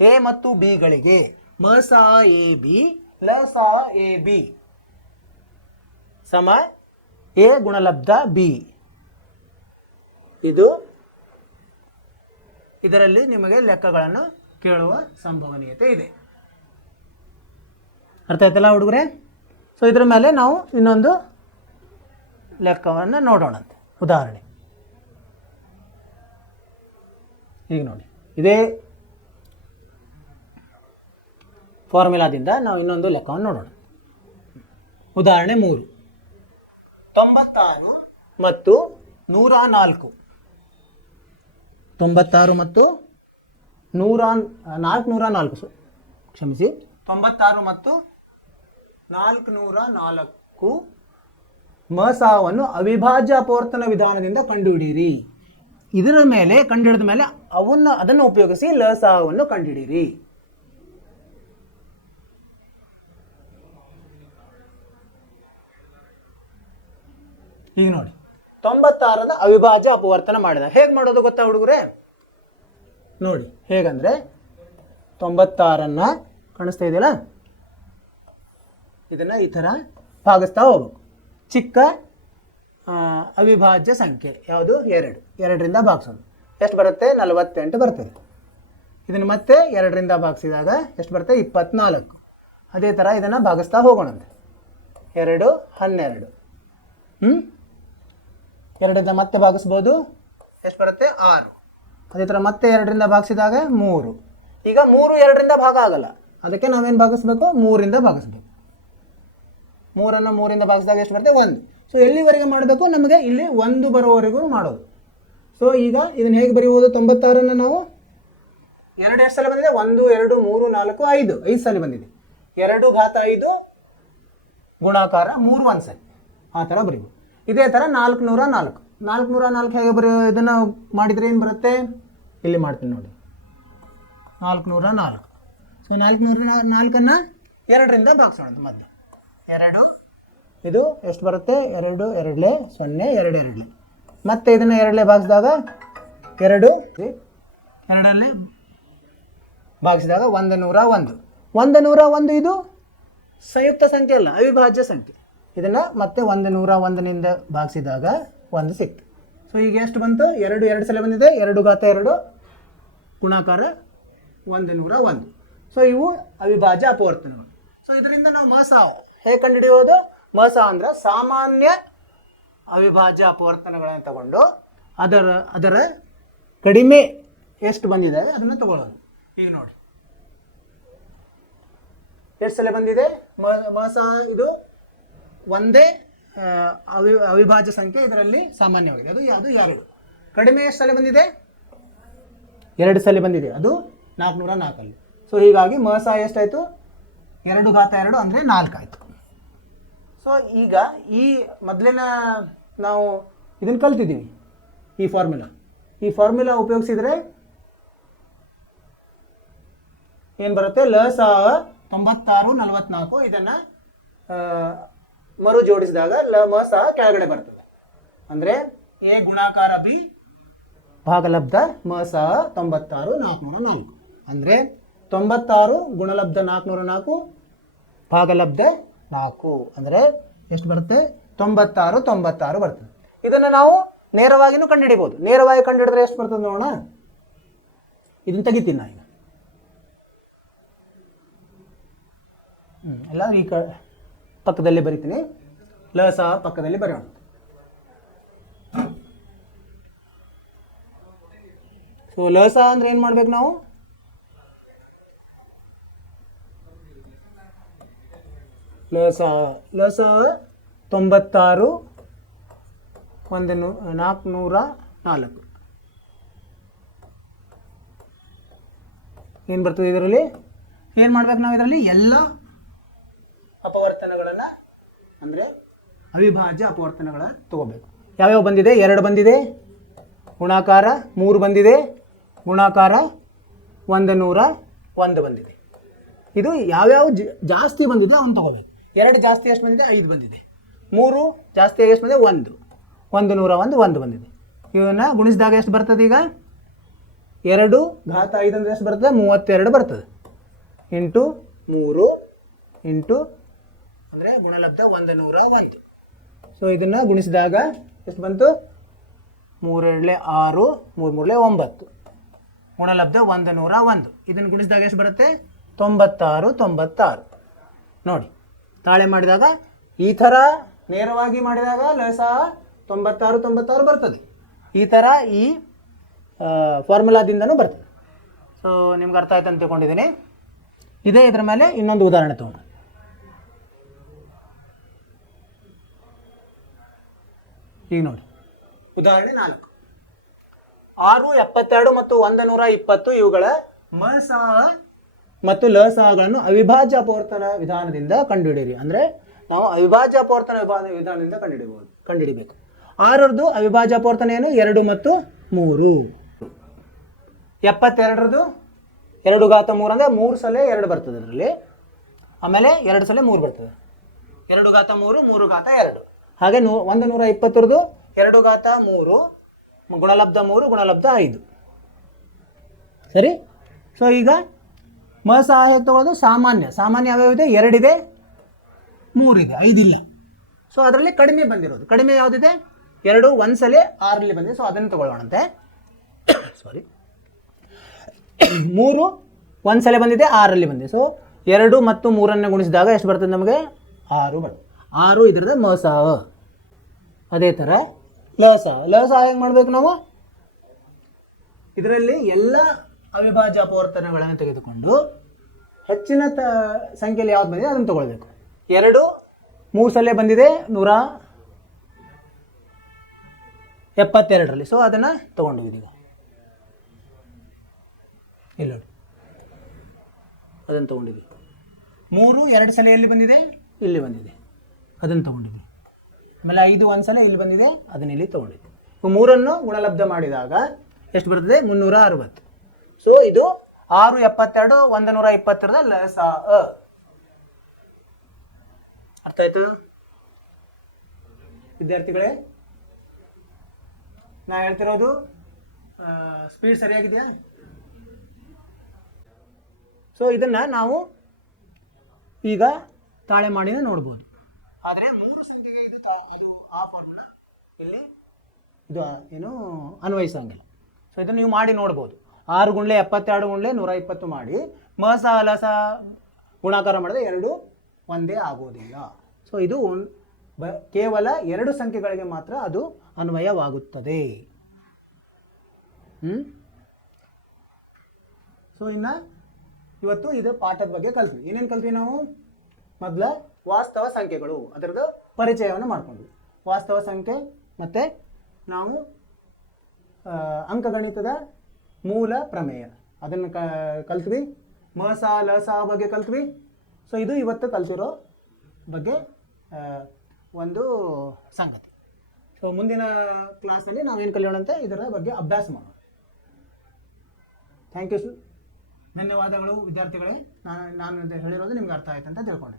ಎ ಮತ್ತು ಬಿ ಗಳಿಗೆ ಮಸ ಎ ಬಿ ಲಸ ಎ ಬಿ ಸಮ ಎ ಗುಣಲಬ್ಧ ಬಿ. ಇದರಲ್ಲಿ ನಿಮಗೆ ಲೆಕ್ಕಗಳನ್ನು ಕೇಳುವ ಸಂಭವನೀಯತೆ ಇದೆ. ಅರ್ಥ ಆಯ್ತಲ್ಲ ಹುಡುಗರೇ? ಸೊ ಇದರ ಮೇಲೆ ನಾವು ಇನ್ನೊಂದು ಲೆಕ್ಕವನ್ನು ನೋಡೋಣಂತೆ, ಉದಾಹರಣೆ. ಈಗ ನೋಡಿ, ಇದೇ ಫಾರ್ಮುಲಾದಿಂದ ನಾವು ಇನ್ನೊಂದು ಲೆಕ್ಕವನ್ನು ನೋಡೋಣ. ಉದಾಹರಣೆ 3. 96 ಮತ್ತು 104. 96 ಮತ್ತು 404 ಕ್ಷಮಿಸಿ 96 ಮತ್ತು 404 ಮಸಾವನ್ನು ಅವಿಭಾಜ್ಯ ಅಪವರ್ತನ ವಿಧಾನದಿಂದ ಕಂಡುಹಿಡಿಯಿರಿ. ಇದರ ಮೇಲೆ ಕಂಡುಹಿಡಿದ ಮೇಲೆ ಅದನ್ನು ಉಪಯೋಗಿಸಿ ಲಸಾವನ್ನು ಕಂಡುಹಿಡಿಯಿರಿ. ಈಗ ನೋಡಿ 96ರ ಅವಿಭಾಜ್ಯ ಅಪವರ್ತನ ಮಾಡಿದ. ಹೇಗೆ ಮಾಡೋದು ಗೊತ್ತಾ ಹುಡುಗರೇ? ನೋಡಿ ಹೇಗಂದ್ರೆ 96ನ್ನ ಕಾಣಿಸ್ತಾ ಇದೆಯಲ್ಲ, ಇದನ್ನ ಈ ಥರ ಭಾಗಿಸ್ತಾ ಹೋಗ್ಬೇಕು. ಚಿಕ್ಕ ಅವಿಭಾಜ್ಯ ಸಂಖ್ಯೆ ಯಾವುದು? 2. 2ರಿಂದ ಭಾಗಿಸೋದು ಎಷ್ಟು ಬರುತ್ತೆ? 48 ಬರ್ತದೆ. ಇದನ್ನು ಮತ್ತೆ 2ರಿಂದ ಭಾಗಿಸಿದಾಗ ಎಷ್ಟು ಬರುತ್ತೆ? 24. ಅದೇ ಥರ ಇದನ್ನು ಭಾಗಿಸ್ತಾ ಹೋಗೋಣಂತೆ. 2 12. 2ರಿಂದ ಮತ್ತೆ ಭಾಗಿಸ್ಬೋದು. ಎಷ್ಟು ಬರುತ್ತೆ? 6. ಅದೇ ಥರ ಮತ್ತೆ 2ರಿಂದ ಭಾಗಿಸಿದಾಗ 3. ಈಗ 3 2ರಿಂದ ಭಾಗ ಆಗಲ್ಲ, ಅದಕ್ಕೆ ನಾವೇನು ಭಾಗಿಸ್ಬೇಕು? 3ರಿಂದ ಭಾಗಿಸ್ಬೇಕು. 3ಅನ್ನು 3ರಿಂದ ಭಾಗಿಸಿದಾಗ ಎಷ್ಟು ಬರುತ್ತೆ? 1. ಸೊ ಎಲ್ಲಿವರೆಗೆ ಮಾಡಬೇಕು? ನಮಗೆ ಇಲ್ಲಿ 1 ಬರೋವರೆಗೂ ಮಾಡೋದು. ಸೊ ಈಗ ಇದನ್ನು ಹೇಗೆ ಬರೆಯುವುದು? 96ನ್ನು ನಾವು 2 ಎಷ್ಟು ಸಲ ಬಂದಿದೆ? 1 2 3 4 5 5 ಸಲ ಬಂದಿದೆ. 2 ಘಾತ 5 ಗುಣಾಕಾರ 3 1 ಸಲ, ಆ ಥರ ಬರೀಬೋದು. ಇದೇ ಥರ 404. 404 ಹೇಗೆ ಬರೆಯೋ? ಇದನ್ನು ಮಾಡಿದರೆ ಏನು ಬರುತ್ತೆ? ಇಲ್ಲಿ ಮಾಡ್ತೀನಿ ನೋಡಿ, 404. ಸೊ 404ನ್ನು 2ರಿಂದ ಭಾಗಿಸೋಣ. ಮೊದಲು 2, ಇದು ಎಷ್ಟು ಬರುತ್ತೆ? 2 2 0 2 2. ಮತ್ತೆ ಇದನ್ನು 2 ಭಾಗಿಸಿದಾಗ 2 2ರಲ್ಲಿ ಭಾಗಿಸಿದಾಗ 101. 101 ಇದು ಸಂಯುಕ್ತ ಸಂಖ್ಯೆ ಅಲ್ಲ, ಅವಿಭಾಜ್ಯ ಸಂಖ್ಯೆ. ಇದನ್ನು ಮತ್ತೆ 101ನಿಂದ ಭಾಗಿಸಿದಾಗ 1 ಸಿಕ್ತು. ಸೊ ಈಗ ಎಷ್ಟು ಬಂತು? 2 2 ಸಲ ಬಂದಿದೆ. 2 ಘಾತ 2 ಗುಣಾಕಾರ 101. ಸೊ ಇವು ಅವಿಭಾಜ್ಯ ಅಪವರ್ತನಗಳು. ಸೊ ಇದರಿಂದ ನಾವು ಮಸಾ ಹೇಗೆ ಕಂಡುಹಿಡಿಯೋದು? ಮಸಾ ಅಂದ್ರೆ ಸಾಮಾನ್ಯ ಅವಿಭಾಜ್ಯ ಅಪವರ್ತನಗಳನ್ನು ತಗೊಂಡು ಅದರ ಕಡಿಮೆ ಎಷ್ಟು ಬಂದಿದೆ ಅದನ್ನು ತಗೊಳ್ಳೋದು. ಈಗ ನೋಡಿ ಎಷ್ಟು ಸಲ ಬಂದಿದೆ ಮಸಾ? ಇದು ಒಂದೇ ಅವಿಭಾಜ್ಯ ಸಂಖ್ಯೆ, ಇದರಲ್ಲಿ ಸಾಮಾನ್ಯವಾಗಿದೆ. ಅದು ಯಾವುದು? 2. ಕಡಿಮೆ ಎಷ್ಟು ಸಲ ಬಂದಿದೆ? 2 ಸಲ ಬಂದಿದೆ, ಅದು 404ಅಲ್ಲಿ. ಸೊ ಹೀಗಾಗಿ ಮಸಾ ಎಷ್ಟಾಯಿತು? 2 ಘಾತ 2 ಅಂದರೆ 4 ಆಯಿತು. ಸೊ ಈಗ ಈ ಮೊದಲಿನ ನಾವು ಇದನ್ನು ಕಲ್ತಿದ್ದೀವಿ, ಈ ಫಾರ್ಮುಲಾ ಉಪಯೋಗಿಸಿದರೆ ಏನು ಬರುತ್ತೆ? ಲಸಾ 96 44. ಇದನ್ನು ಮರು ಜೋಡಿಸಿದಾಗ ಮಸಾ ಕೆಳಗಡೆ ಬರ್ತದೆ. ಅಂದರೆ ಎ ಗುಣಾಕಾರ ಬಿ ಭಾಗಲಬ್ಧ ಮಸಾ 96 404. ಅಂದರೆ 96 ಗುಣಲಬ್ಧ 404 ಭಾಗಲಬ್ಧ 4 ಅಂದರೆ ಎಷ್ಟು ಬರುತ್ತೆ? 96 ಬರ್ತದೆ. ಇದನ್ನು ನಾವು ನೇರವಾಗಿಯೂ ಕಂಡುಹಿಡಿಬೋದು. ನೇರವಾಗಿ ಕಂಡುಹಿಡಿದ್ರೆ ಎಷ್ಟು ಬರ್ತದೆ ನೋಡೋಣ. ಇದನ್ನು ತೆಗಿತೀನಿ ನಾನು ಈಗ. ಎಲ್ಲ ಈ ಪಕ್ಕದಲ್ಲಿ ಬರಿತೀನಿ. ಲಸ ಪಕ್ಕದಲ್ಲಿ ಬರೋಣ. ಸೊ ಲಸ ಅಂದ್ರೆ ಏನು ಮಾಡ್ಬೇಕು ನಾವು? ಲಸ 96 404 ಏನು ಬರ್ತದೆ ಇದರಲ್ಲಿ? ಏನು ಮಾಡ್ಬೇಕು ನಾವು ಇದರಲ್ಲಿ? ಎಲ್ಲ ಅಪವರ್ತನಗಳನ್ನು ಅಂದರೆ ಅವಿಭಾಜ್ಯ ಅಪವರ್ತನಗಳ ತಗೋಬೇಕು. ಯಾವ್ಯಾವ ಬಂದಿದೆ? 2 ಬಂದಿದೆ, ಗುಣಾಕಾರ 3 ಬಂದಿದೆ, ಗುಣಾಕಾರ 101 ಬಂದಿದೆ. ಇದು ಯಾವ್ಯಾವ ಜಾಸ್ತಿ ಬಂದಿದೆ ಅವನು ತಗೋಬೇಕು. 2 ಜಾಸ್ತಿ ಎಷ್ಟು ಬಂದಿದೆ? 5 ಬಂದಿದೆ. 3 ಜಾಸ್ತಿ ಎಷ್ಟು ಬಂದಿದೆ? 101 ಬಂದಿದೆ. ಇವನ್ನ ಗುಣಿಸಿದಾಗ ಎಷ್ಟು ಬರ್ತದೆ? ಈಗ 2 ಘಾತ 5 ಅಂದರೆ ಎಷ್ಟು ಬರ್ತದೆ? 32 ಬರ್ತದೆ. ಇಂಟು 3 ಇಂಟು ಅಂದರೆ ಗುಣಲಬ್ಧ 101. ಸೊ ಇದನ್ನು ಗುಣಿಸಿದಾಗ ಎಷ್ಟು ಬಂತು? 3 2 6 3 3 9 ಗುಣಲಬ್ಧ 101. ಇದನ್ನು ಗುಣಿಸಿದಾಗ ಎಷ್ಟು ಬರುತ್ತೆ? 96. ನೋಡಿ ತಾಳೆ ಮಾಡಿದಾಗ ಈ ಥರ ನೇರವಾಗಿ ಮಾಡಿದಾಗ ಲಸ 96 ಬರ್ತದೆ. ಈ ಥರ ಈ ಫಾರ್ಮುಲಾದಿಂದನೂ ಬರ್ತದೆ. ಸೊ ನಿಮ್ಗೆ ಅರ್ಥ ಆಯ್ತು ಅಂತ ತಿಳ್ಕೊಂಡಿದ್ದೀನಿ. ಇದೇ ಇದರ ಮೇಲೆ ಇನ್ನೊಂದು ಉದಾಹರಣೆ ತಗೊಂಡು ಈಗ ನೋಡಿ ಉದಾಹರಣೆ 4 6, 72 ಮತ್ತು 120 ಇವುಗಳ ಮಸಹ ಮತ್ತು ಲಸಹಗಳನ್ನು ಅವಿಭಾಜ್ಯ ಅಪವರ್ತನ ವಿಧಾನದಿಂದ ಕಂಡುಹಿಡಿಯಿರಿ. ಅಂದರೆ ನಾವು ಅವಿಭಾಜ್ಯ ಅಪವರ್ತನ ವಿಧಾನದಿಂದ ಕಂಡುಹಿಡಿಬೇಕು. 6ರದ್ದು ಅವಿಭಾಜ್ಯ ಅಪವರ್ತನ ಏನು? 2 ಮತ್ತು 3. 72ರದ್ದು 2 ಅಂದರೆ 3 ಸಲ 2 ಬರ್ತದೆ ಅದರಲ್ಲಿ. ಆಮೇಲೆ 2 ಸಲ 3 ಬರ್ತದೆ. 2 ಘಾತ 3, 3 ಘಾತ 2. ಹಾಗೆ 120ರದ್ದು 2 ಘಾತ 3 ಗುಣಲಬ್ಧ 3 ಗುಣಲಬ್ಧ 5. ಸರಿ. ಸೊ ಈಗ ಮಸಹ ಹೇಗೆ ತಗೊಳ್ಳೋದು? ಸಾಮಾನ್ಯ ಯಾವ್ಯಾವ ಇದೆ? 2 ಇದೆ, 3 ಇದೆ, 5 ಇಲ್ಲ. ಸೊ ಅದರಲ್ಲಿ ಕಡಿಮೆ ಬಂದಿರೋದು, ಕಡಿಮೆ ಯಾವುದಿದೆ? 2 ಒಂದ್ಸಲ 6ರಲ್ಲಿ ಬಂದಿದೆ. ಸೊ ಅದನ್ನು ತಗೊಳ್ಳೋಣಂತೆ. ಸಾರಿ, 3 ಒಂದ್ಸಲ ಬಂದಿದೆ, 6ರಲ್ಲಿ ಬಂದಿದೆ. ಸೊ 2 ಮತ್ತು 3ಅನ್ನು ಗುಣಿಸಿದಾಗ ಎಷ್ಟು ಬರ್ತದೆ ನಮಗೆ? 6 ಬರ್ತದೆ. 6 ಇದರದ ಮಸಹ. ಅದೇ ಥರ ಲಸಹ ಹೇಗೆ ಮಾಡಬೇಕು ನಾವು? ಇದರಲ್ಲಿ ಎಲ್ಲ ಅವಿಭಾಜ್ಯ ಅಪವರ್ತನಗಳನ್ನು ತೆಗೆದುಕೊಂಡು ಹೆಚ್ಚಿನ ಸಂಖ್ಯೆಯಲ್ಲಿ ಯಾವ್ದು ಬಂದಿದೆ ಅದನ್ನು ತಗೊಳ್ಬೇಕು. 2 3 ಸಲ ಬಂದಿದೆ 172ರಲ್ಲಿ. ಸೊ ಅದನ್ನು ತಗೊಂಡಿದ್ದೀವಿ. ಈಗ ಇಲ್ಲ ನೋಡಿ, ಅದನ್ನು ತಗೊಂಡಿದ್ದೀವಿ. 3 2 ಸಲ ಎಲ್ಲಿ ಬಂದಿದೆ? ಇಲ್ಲಿ ಬಂದಿದೆ, ಅದನ್ನು ತಗೊಂಡಿದ್ದೀವಿ. ಆಮೇಲೆ 5 ಒಂದ್ಸಲ ಇಲ್ಲಿ ಬಂದಿದೆ, ಅದನ್ನ ಇಲ್ಲಿ ತಗೊಂಡಿದ್ದೀವಿ. 3ಅನ್ನು ಗುಣಲಬ್ಧ ಮಾಡಿದಾಗ ಎಷ್ಟು ಬರ್ತದೆ? 360. ಸೊ ಇದು 6, 72, 120ರದ ಲಸಹ. ಅರ್ಥ ಆಯ್ತು ವಿದ್ಯಾರ್ಥಿಗಳೇ? ನಾ ಹೇಳ್ತಿರೋದು ಸ್ಪೀಡ್ ಸರಿಯಾಗಿದೆಯಾ? ಸೊ ಇದನ್ನ ನಾವು ಈಗ ತಾಳೆ ಮಾಡಿನ ನೋಡ್ಬೋದು. ಆದರೆ 3 ಸಂಖ್ಯೆಗೆ ಇದು ಅದು ಆ ಫಾರ್ಮುಲಾ ಇಲ್ಲಿ ಇದು ಏನು ಅನ್ವಯಿಸಂಗಿಲ್ಲ. ಸೊ ಇದನ್ನು ನೀವು ಮಾಡಿ ನೋಡ್ಬೋದು. 6 ಗುಂಡ್ಲೆ 72 ಗುಂಡ್ಲೆ 120 ಮಾಡಿ ಮಸಹ ಲಸಹ ಗುಣಾಕಾರ ಮಾಡಿದ್ರೆ 2 ಒಂದೇ ಆಗೋದಿಲ್ಲ. ಸೊ ಇದು ಕೇವಲ 2 ಸಂಖ್ಯೆಗಳಿಗೆ ಮಾತ್ರ ಅದು ಅನ್ವಯವಾಗುತ್ತದೆ. ಸೊ ಇನ್ನು ಇವತ್ತು ಇದು ಪಾಠದ ಬಗ್ಗೆ ಕಲ್ತ್ವಿ. ಏನೇನು ಕಲ್ತ್ವಿ ನಾವು? ಮೊದಲ ವಾಸ್ತವ ಸಂಖ್ಯೆಗಳು, ಅದರದ್ದು ಪರಿಚಯವನ್ನು ಮಾಡ್ಕೊಂಡ್ವಿ. ವಾಸ್ತವ ಸಂಖ್ಯೆ ಮತ್ತು ನಾವು ಅಂಕಗಣಿತದ ಮೂಲ ಪ್ರಮೇಯ ಅದನ್ನು ಕಲ್ತ್ವಿ. ಮಸಹ ಲಸಹ ಬಗ್ಗೆ ಕಲ್ತ್ವಿ. ಸೊ ಇದು ಇವತ್ತು ಕಲ್ತಿರೋ ಬಗ್ಗೆ ಒಂದು ಸಂಗತಿ. ಸೊ ಮುಂದಿನ ಕ್ಲಾಸಲ್ಲಿ ನಾವೇನು ಕಲಿಯೋಣಂತೆ ಇದರ ಬಗ್ಗೆ ಅಭ್ಯಾಸ ಮಾಡೋಣ. Thank you. ಧನ್ಯವಾದಗಳು ವಿದ್ಯಾರ್ಥಿಗಳೇ. ನಾನು ಹೇಳಿರೋದು ನಿಮ್ಗೆ ಅರ್ಥ ಆಯ್ತು ಅಂತ ತಿಳ್ಕೊಂಡೆ.